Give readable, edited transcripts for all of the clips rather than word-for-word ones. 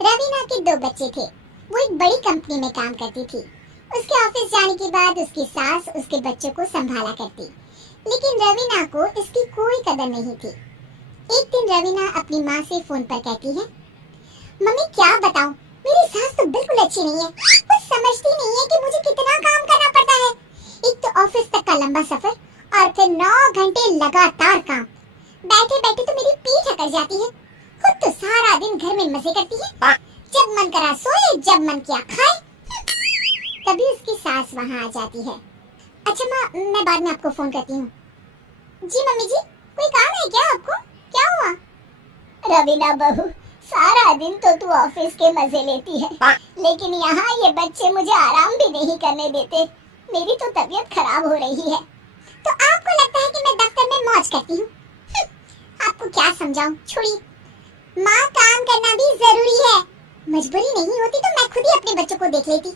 रवीना के दो बच्चे थे। वो एक बड़ी कंपनी में काम करती थी। उसके ऑफिस जाने के बाद उसकी सास उसके बच्चों को संभाला करती, लेकिन रवीना को इसकी कोई कदर नहीं थी। एक दिन रवीना अपनी माँ से फोन पर कहती है, मम्मी क्या बताऊं, मेरी सास तो बिल्कुल अच्छी नहीं है। वो समझती नहीं है कि मुझे कितना काम करना पड़ता है। एक तो ऑफिस तक का लंबा सफर और फिर 9 घंटे लगातार काम। बैठे बैठे तो मेरी पीठ अकड़ जाती है। खुद तो सारा दिन घर में मजे करती है, जब मन करा सोए, जब मन किया खाए। तभी उसकी सास वहाँ आ जाती है। अच्छा माँ, मैं बाद में आपको फोन करती हूँ। जी मम्मी जी, कोई काम है क्या आपको? क्या हुआ? रवीना बहू, सारा दिन तो तू ऑफिस के मजे लेती है, लेकिन यहाँ ये बच्चे मुझे आराम भी नहीं करने देते। मेरी तो तबीयत खराब हो रही है। तो आपको लगता है कि मैं दफ्तर में मौज करती हूँ? आपको क्या समझाऊं, छोड़िए। माँ, काम करना भी जरूरी है। मजबूरी नहीं होती तो मैं खुद ही अपने बच्चों को देख लेती।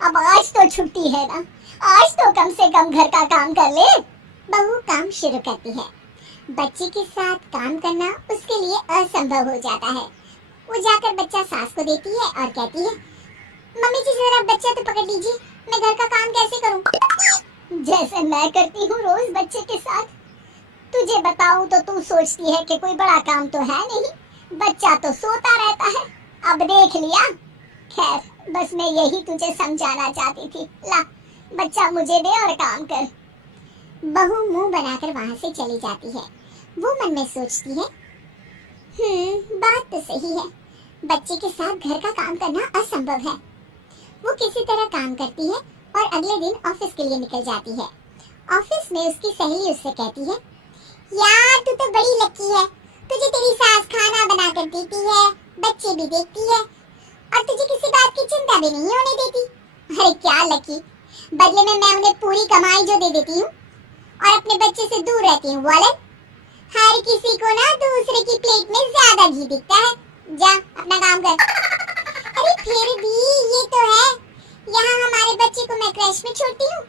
अब आज तो छुट्टी है ना, आज तो कम से कम घर का काम कर ले। बहू काम शुरू करती है। बच्चे के साथ काम करना उसके लिए असंभव हो जाता है। वो जाकर बच्चा सास को देती है और कहती है, मम्मी जी जरा बच्चा तो पकड़ लीजिए, मैं घर का काम कैसे करूं? जैसे मैं करती हूँ रोज बच्चे के साथ। तुझे बताऊं तो तू सोचती है कि कोई बड़ा काम तो है नहीं, बच्चा तो सोता रहता है। अब देख लिया। खैर, बस मैं यही तुझे समझाना चाहती थी। ला, बच्चा मुझे दे और काम कर। बहू मुंह बनाकर वहां से चली जाती है। वो मन में सोचती है, बात तो सही है, बच्चे के साथ घर का काम करना असंभव है। वो किसी तरह काम करती है और अगले दिन ऑफिस के लिए निकल जाती है। ऑफिस में उसकी सहेली उससे कहती है, यार तू तो बड़ी लकी है, तुझे तेरी सास खाना बना कर देती है, बच्चे भी देखती है और तुझे किसी बात की चिंता भी नहीं होने देती। अरे क्या लकी, बदले में मैं उन्हें पूरी कमाई जो दे देती हूँ और अपने बच्चे से दूर रहती हूँ। वाले हर किसी को ना दूसरे की प्लेट में ज्यादा घी दिखता है। जा अपना काम कर। अरे फिर भी ये तो है, यहाँ हमारे बच्चे को मैं क्रैश में छोड़ती हूँ,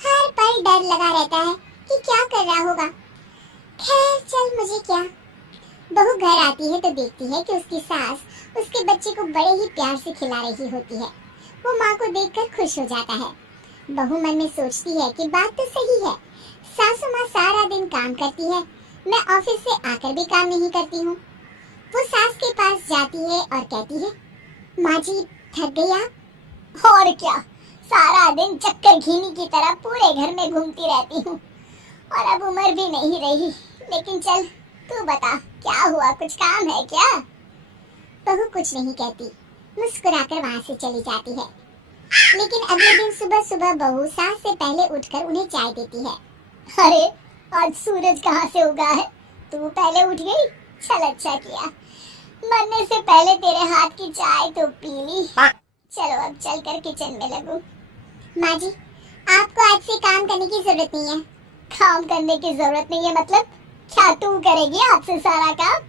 हर पल डर लगा रहता है कि क्या कर रहा होगा। खैर चल, मुझे क्या। बहू घर आती है तो देखती है कि उसकी सास उसके बच्चे को बड़े ही प्यार से खिला रही होती है। वो माँ को देखकर खुश हो जाता है। बहू मन में सोचती है कि बात तो सही है, सासू माँ सारा दिन काम करती है, मैं ऑफिस से आकर भी काम नहीं करती हूँ। वो सास के पास जाती है और कहती है, माँ जी थक गई आप? और क्या, सारा दिन चक्कर घीनी की तरह पूरे घर में घूमती रहती हूँ और अब उम्र भी नहीं रही। लेकिन चल तू बता, क्या हुआ, कुछ काम है क्या? बहू कुछ नहीं कहती, मुस्कुराकर वहाँ से चली जाती है। लेकिन अगले दिन सुबह सुबह बहू सास से पहले उठकर उन्हें चाय देती है। अरे आज सूरज कहाँ से उगा है, तू पहले उठ गई? चल अच्छा किया, मरने से पहले तेरे हाथ की चाय तो पी ली। चलो अब चलकर किचन में लगूं। माँ जी, आपको आज से काम करने की जरूरत नहीं है। काम करने की जरूरत नहीं है मतलब क्या तू करेगी आज से सारा काम?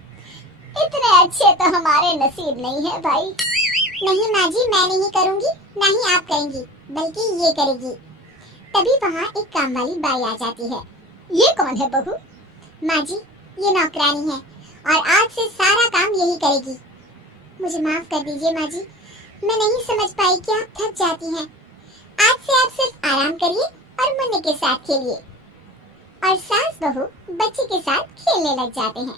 इतने अच्छे तो हमारे नसीब नहीं है भाई। नहीं माँ जी, मैं नहीं करूँगी, ना ही आप करेंगी, बल्कि ये करेगी। तभी वहाँ एक काम वाली बाई आ जाती है। ये कौन है बहू? माँ जी, ये नौकरानी है और आज से सारा काम यही करेगी। मुझे माफ कर दीजिए माँ जी, मैं नहीं समझ पाई कि आप थक जाती हैं। आज से आप सिर्फ आराम करिए और मुन्ने के साथ खेलिए। और सास बहू बच्चे के साथ खेलने लग जाते हैं।